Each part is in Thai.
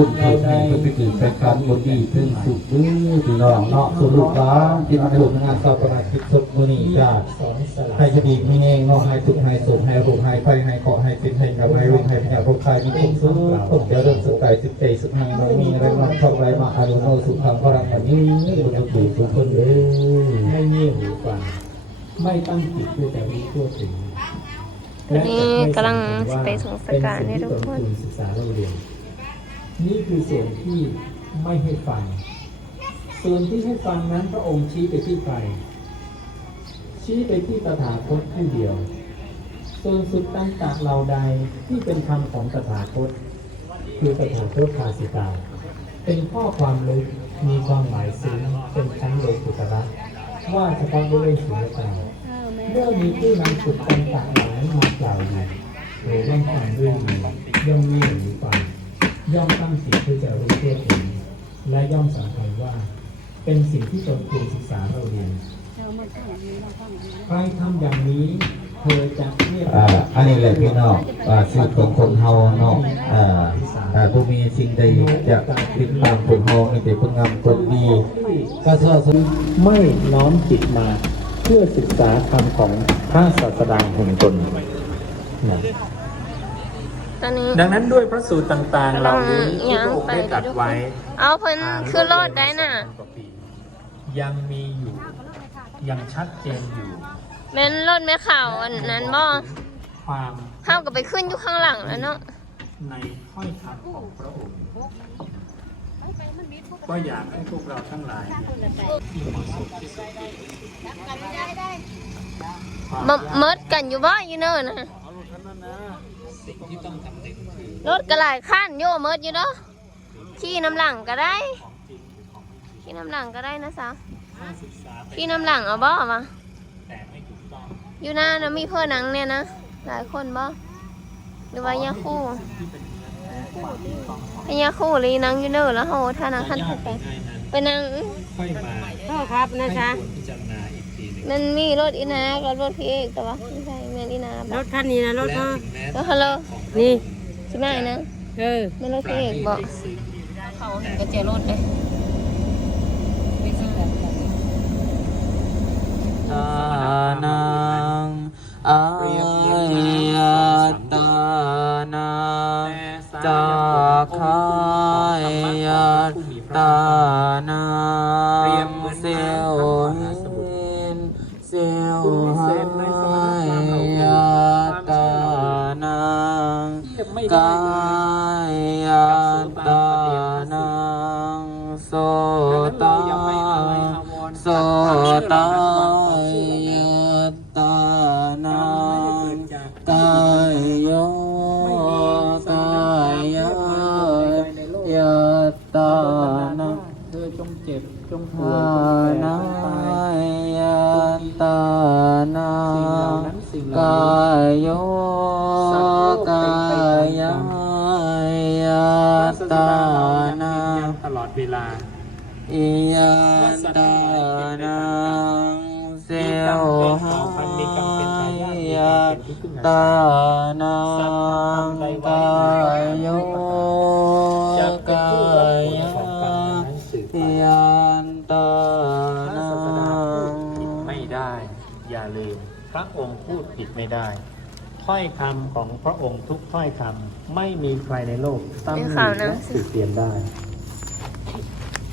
คุณเทศให้เพื่อไปถึงแฟนการบนดีถึงสุดดื้อพี่น้องเนาะสุรุปว่าที่มาดูงานสอบประมาณคิดสุดมือนี้จ้าให้คดีไม่แน่งอให้ทุกให้สุขให้รูปให้ไฟให้เกาะให้เป็นให้กับให้วิ่งให้พญาพกชายมีทุกสุขผมจะเริ่มสุขใจสุขใจสุขให้เรามีอะไรมาเข้าไรมาอารุโนสุขังพลังวันนี้บุญอยู่ทุกคนเลยไม่เงี่ยหูฟังไม่ตั้งจิตเพื่อจะรู้ทั่วถึงวันนี้กำลังไปส่งสการให้ทุกคนศึกษาเราเรียน นี่คือส่วนที่ไม่ให้ฟัง ส่วนที่ให้ฟังนั้นพระองค์ชี้ไปที่ใคร ชี้ไปที่ตถาคตผู้เดียว ส่วนสุดตั้งตะเราใดที่เป็นคำของตถาคต คือตถาคตภาสิตา เป็นข้อความลึกมีความหมายซึ้งเป็นชั้นโลกุตระว่าเฉพาะด้วยเรื่องศิลปะเมื่อมีผู้นำสุดต่างๆเหล่านั้นมากล่าวอยู่โดยย่อมฟังด้วยดีย่อมเงี่ยหูฟัง ย่อมตั้งจิตเพื่อจะรู้เท่ถึงและย่อมสำคัญว่า เป็นสิ่งที่ตนควรศึกษาเราเรียนใครทำอย่างนี้เธอจะเรียกอ่าอันนี้แหละพี่น้องอ่าสิ่งของคนเฮาเนาะอ่าอ่าผู้มีสิ่งใดจะติดตามคนเฮาในแต่คนงามคนดีก็สนับสนุนไม่น้อมจิตมา เพื่อศึกษาธรรมของพระศาสดาแห่งตนนะ ตอนนี้ดังนั้นด้วยพระสูตรต่างๆ เหล่านี้ที่ยังพระองค์ไปได้ตรัสไว้เอาเพิ่นคือรอดได้น่ะ ยังมีอยู่ ยังชัดเจนอยู่แม่นรถแม่ข่าวอันนั้นบ่ความเฮาก็ไปขึ้นอยู่ข้างหลังแล้วเนาะในถ้อยคำของพระองค์ก็อยากให้พวกเราทั้งหลายเนี่ยที่เหมาะสมที่สุดความมเมิดกันอยู่บ่อยู่เนิ่นน่ะ สิ่งที่ต้องทำเต็มที่รถก็หลายคันโยเมิดอยู่เนาะขี่น้ำหลังก็ได้ของจริงของจริงขี่น้ำหลังก็ได้นะสาวถ้าศึกษาไปขี่น้ำหลังเอาบ่มาแต่ไม่ถูกต้องอยู่หน้านะมีเพื่อนหนังเนี่ยนะหลายคนบ่หรือว่ายาคู่ที่เป็นเนื้อแท้ความถูกต้องของไอ้ยาคู่เลยนังอยู่เนิ่นแล้วโหถ้านังคันถูกไปง่ายนั้นไปนั่งค่อยมาพ่อครับนะให้จ๊ะ ควรพิจารณาอีก ทีหนึ่งมันมีรถอีนากับรถพี่เอกแต่ว่าไม่ใช่แม่นอีนาบรอกถคันนี้นะรถและพ่อถึงแม้ก็ฮัลโหลนี่ ใช่ไหมนะเออไม่รถพี่เอกบอกเขาเห็นก็เจอรถเลย กายตานังโสตาโสตายตานังกายโยกายยตานังเธอจงเจ็บจงปวด ตาดาตลอดเวลาอิยาตานังเซลหายตานังกายโยกายลของกรรมนั้นสืบไปยันตานังผิดไม่ได้ อย่าลืมพระองค์พูดผิดไม่ได้ ถ้อยคำของพระองค์ทุกถ้อยคำไม่มีใครในโลกตำหนิและติเตียนได้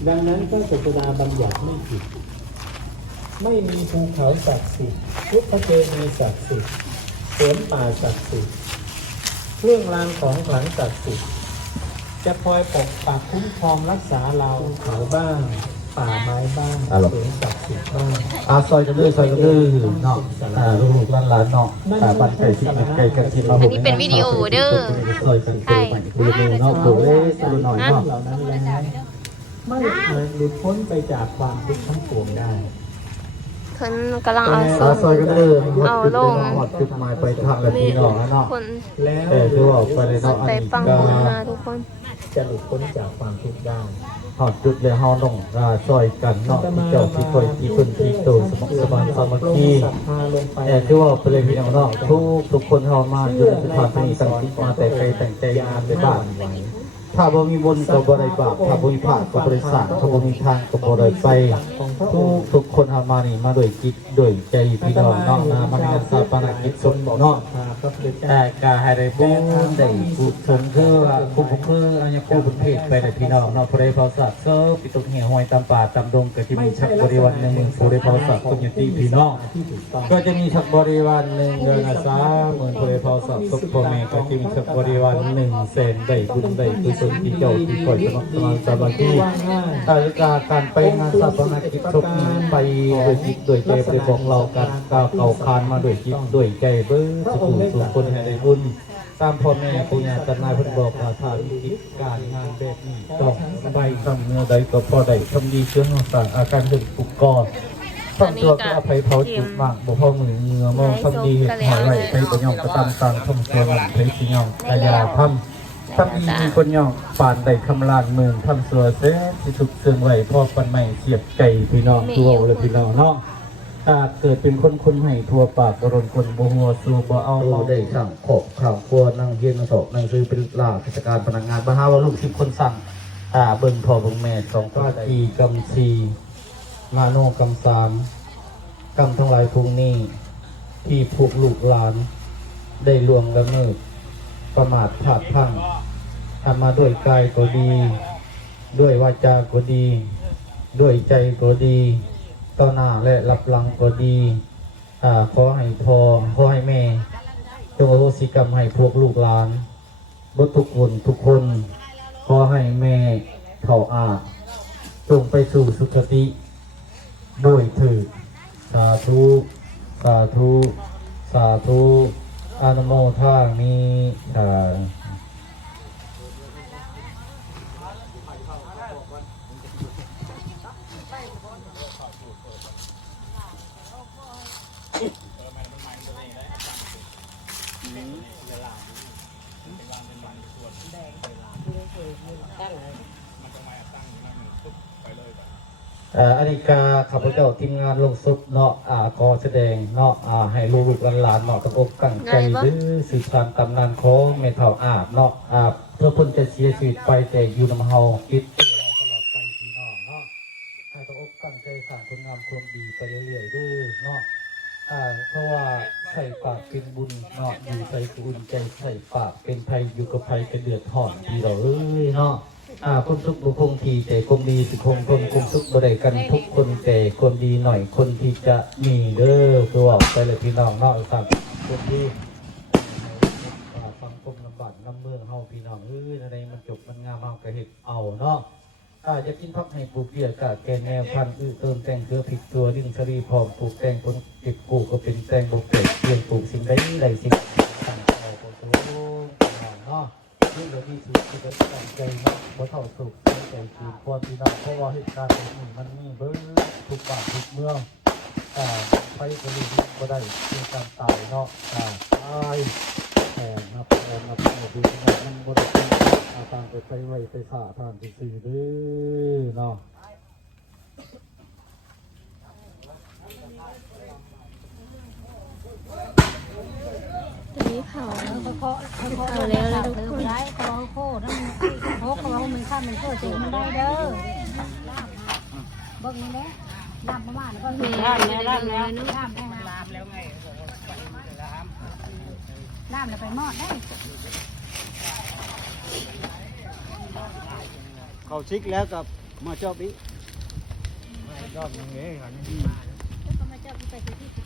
ดังนั้นพระศาสดาบัญญัติไม่ผิด ไม่มีภูเขาศักดิ์สิทธิ์พุทธเจดีย์ศักดิ์สิทธิ์สวนป่าศักดิ์สิทธิ์เครื่องรางของขลังศักดิ์สิทธิ์จะคอยปกปักคุ้มครองรักษาเราเขาบ้าง ป่าไม้บ้างสวนศักดิ์สิทธิ์บ้าง อาซอยกันเลยซอยกันเลยเนาะอ่าลูกหลานหลานเนาะอ่าบ้านไก่ที่ไก่กันที่มาอันนี้เป็นวิดีโอเด้อซอยกันเกิดใหม่คุยเลยเนาะโดยสุดหน่อยเนาะไม่อาจหลุดพ้นไปจากความทุกข์ทั้งปวงได้เพิ่นกำลังเอาอาซอยกันเลยเอาลงหอดจุดหมายไปทางละพี่น้องเนาะแล้วเออคือว่าไปเลยเนาะไปฟังคนมาทุกคนจะหลุดพ้นจากความทุกข์ได้ หอดจุดเลยเฮาต้องอ่าซอยกันเนาะที่เจ้าที่คอยที่เพิ่นที่โตสมัครสมานสามัคคีศรัทธาลงไปเออคือว่าไปเลยพี่น้องเนาะทุกทุกคนเฮามาอยู่ในสถานที่สังคิดมาแต่ใครแต่งใจงานในบ้านไหวถ้าบ่มีบุญก็บ่ได้บาปถ้าบ่มีพระก็บ่ได้สร้างถ้าบ่มีทางก็บ่ได้ไปของพระอทุงกค์ทุกคนเอามานี่มาด้วยจิตด้วยใจพี่น้องเนาะนะมันเป็นสถาปนกิจสมเนาะแต่กาให้ได้บุญได้กุศลคือว่าผู้ผู้คืออันนี้ผู้บุญเพศไปได้พี่น้องเนาะผู้ใดเผาสัตว์เซิร์ปิตุกเหี่ยห้อยตามป่าตามดงก็จะมีชักบริวารหนึ่งหมื่นผู้ใดเผาสัตว์คนอยู่ที่พี่น้องที่ถูกต้องก็จะมีชักบริวารหนึ่งเดือนละสามหมื่นผู้ใดเผาสัตว์สุขพ่อแม่ก็จะมีชักบริวารหนึ่งแสนได้บุญได้กุศลที่เจ้าที่คอยสมัครสมานสามัคคีว่าง่ายตาลิกาการไปงานสถาปนกิจศพนี้ไปด้วยจิตด้วยใจไปบอกเรากันก้าวเขาคานมาด้วยจิตด้วยใจเบิ้งสุขุสุขคนให้ได้บุญตามพ่อแม่ปู่ย่าตานายเพิ่นบอกว่าถ้ามีกิจการงานแบบนี้ต้องไปทำเนื้อใดก็พอได้ทำดีเชื่อของสาอาการถึงปุกกอนต้องตัวก็อภัยเผาจุดมากบ่พอมือเหงือมองทำดีเห็ดหอยไหลไปประยองกระตำต่างทำตัวมันเพชรสิยองกายาทำทำอีมีคนย่องป่านได้คำลานเมืองทำสัวเสสิทุกเสื่องไหวพ่อปันใหม่เสียบไก่พี่น้องทั่วเลยพี่น้องเนาะ ถ้าเกิดเป็นคนคนให้ทั่วปากบรนคนบ่หัวสูบ่เอาเราได้สั่งขบข่าวครัวนั่งเฮียนนั่งโนั่งซื้อเป็นลากิจการพนักงานบ้าฮาว่าลูกสิบคนสั่งอาเบิ่งพ่อเบิ่งแม่สองป้าจีกำซีมาโนกำสามกำทั้งหลายพวงนี้ ที่พวกลูกหลาน ได้ลวงละเมิดประมาทพลาดพลั้งทำมาด้วยกายก็ดี ด้วยวาจาก็ดี ด้วยใจก็ดี ต่อหน้าและรับหลังก็ดีอ่าขอให้พอขอให้แม่ จงอโหสิกรรมให้พวกลูกหลานบทุกคนทุกคน ขอให้แม่เถ่าอาจงไปสู่สุคติด้วยถิดสาธุสาธุสาธุอนโมทามิสา เอ่ออนิกาข้าพเจ้าทีมงานลงศพเนาะอ่ากอแสดงเนาะอ่าให้ลูกหลานเนาะตั้งอกตั้งใจหรือสืบสานตำนานของแม่เฒ่าอาบเนาะอ่าเพื่อเพิ่นจะเสียชีวิตไปแต่อยู่นำเฮาคิดเราตลอดไปพี่น้องเนาะให้ตั้งอกตั้งใจสร้างคุณงามความดีไปเรื่อยๆด้อเนาะ เพราะว่าใส่ปากเป็นบุญเนาะอยู่ใส่บุญใจใส่ปากเป็นภัยอยู่กับภัยก็เดือดร้อนพี่เราเอ้ยเนาะอ่าคนทุกบุคคลทีแต่คนดีสิคงคนคงทุกบ่ได้กันทุกคนแต่คนดีหน่อยคนที่จะมีเด้อตัวไปเลยพี่น้องเนาะสั่งคนดีอ่ฟังคมลำบากน้ำเมืองเฮาพี่น้องเอ้ยอะไรมันจบมันงามเฮาก็เฮ็ดเอาเนาะ อ่าจะกินพักให้ปลูกเปียกะแกนแนวพันธุ์อื้อเติมแต่งเกลือพริกตัวดิ้งชะรีพร้อมปลูกแต่งคนเก็บปลูกก็เป็นแต่งบกเก็บเปลี่ยนปลูกสิ่งใดใดสิ่งตั้งเอาก็สูงเนาะเรื่องที่สุดคือเป็นตั้งใจเนาะบ่เท่าสุขใจคือควรพี่น้องเพราะว่าเหตุการณ์แบบนี้มันมีเบิ้ทุกบ้านทุกเมืองอ่ไปก็รู้บ่ได้เป็นการตายเนาะตายแต่นับแต่นับแต่ดีขนาดมันบ่ได้เป็ อาตามไปไปไว้ไปสาทานไปซื้อเด้อเนาะตอนนี้เผาแล้วเขาเขาเขาเขาแล้วแล้วทุกคนได้เขาโคตรนั่นเขาเขาเขามันข้ามมันโคตรจริงมันได้เด้อเบิ่งนี่แหละลาบประมาณก็แม่ลาบแล้วได้ลาบเบิ่งแล้วเลยเนาะลาบแล้วไงลาบแล้วไปมอดได้ เขาซิกแล้วกับมาชอบอีกไม่ชอบอย่างเงี้ครับ ก็มาเจ้าไปที่